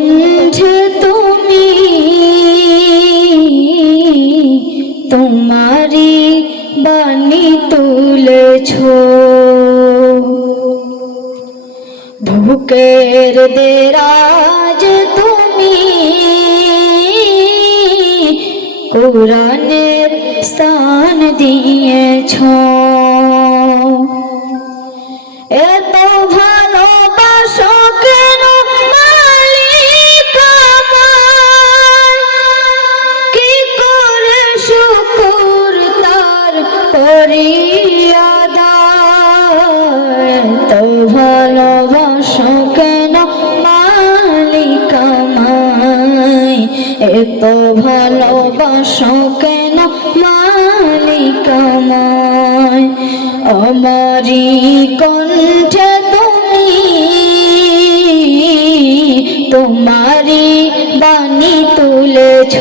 কণ্ঠে তুমি তোমারি বাণী তুলেছ, বুকের দেরাজ তুমি কোরআনের স্থান দিয়েছ। এত ভালোবাসো কেন মালিক আমার, কি করে শুকর তার করি আদায়। এত ভালোবাসো কেন মালিক আমায়, এত ভালোবাসো কেন মালিক আমায়। আমারি কণ্ঠে তুমি তোমারি বাণী তুলেছ,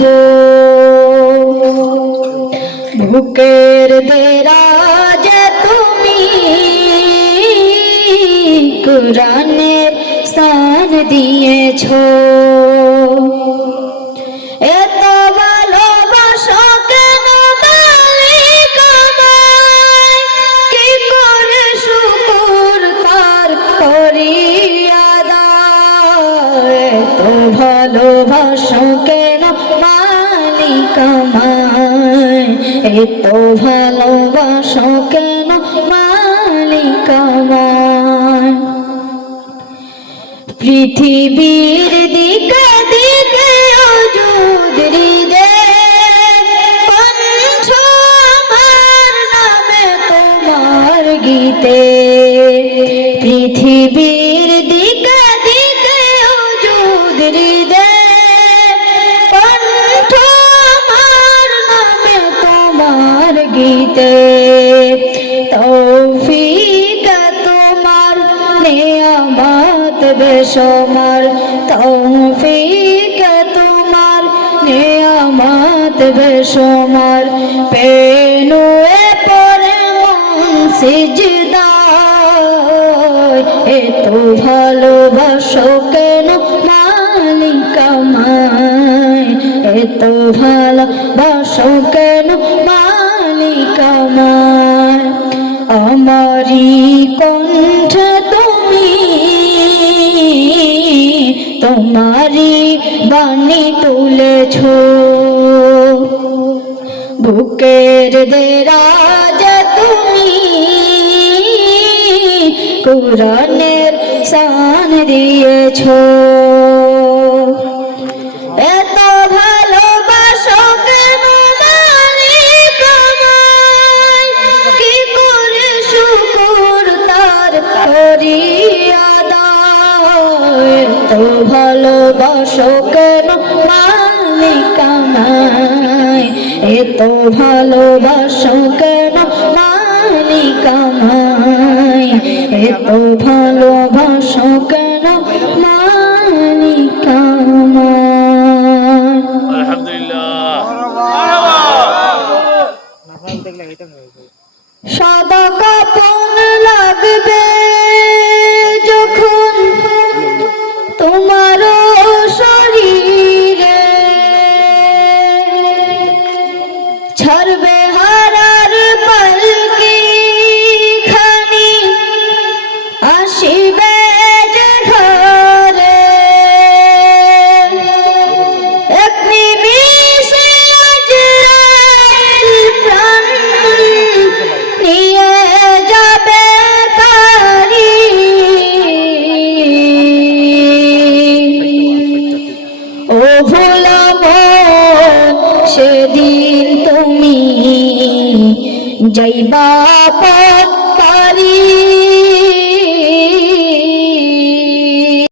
বুকের দেরাজে তুমি কোরআনের স্থান দিয়েছ। এত ভালোবাসো কেন মালিক আমায়, কি করে শুকর তার করি আদায়। এত ভালোবাসো কেন মালিক আমায়, এত ভালোবাসো কেন মালিক আমায়। পৃথিবীর দিকে দিকে অযুদ হৃদে কণ্ঠ আমার নামে তোমার গীতে। পৃথিবীর দিকে দিকে অযুদ হৃদে কণ্ঠ আমার নামে তোমার গীতে। তৌফিক তোমার নেয়ামত বেশমার, তৌফিক তোমার নেয়ামত বেশমার। পেনুয়ে পড়ে মন সিজদায়, এত ভালোবাসো কেন মালিক আমায়, এত ভালোবাসো কেন মালিক আমায়। আমারি কণ্ঠে তুমি তোমারি বাণী তুলেছ, বুকের দেরাজে তুমি কোরআনের স্থান দিয়েছ। এত ভালোবাসো কেন মালিক আমায়, কি করে শুকর তার করি আদায়। এত ভালোবাসো কেন মালিক আমায়, এত ভালোবাসো কেন মালিক আমায়, এত ভালোবাসো কেন মালিক আমায়। আলহামদুলিল্লাহ। সাদা কাপড় লাগবে যখন তোমার শরীরে, ছাড়বে হারার পালকি খানি আসিবে যে ঘরে। এক নিমিষে আজরাইল প্রাণ নিয়ে যাবে তারি। ও ভোলা মন সেদিন তুমি যাইবা পথ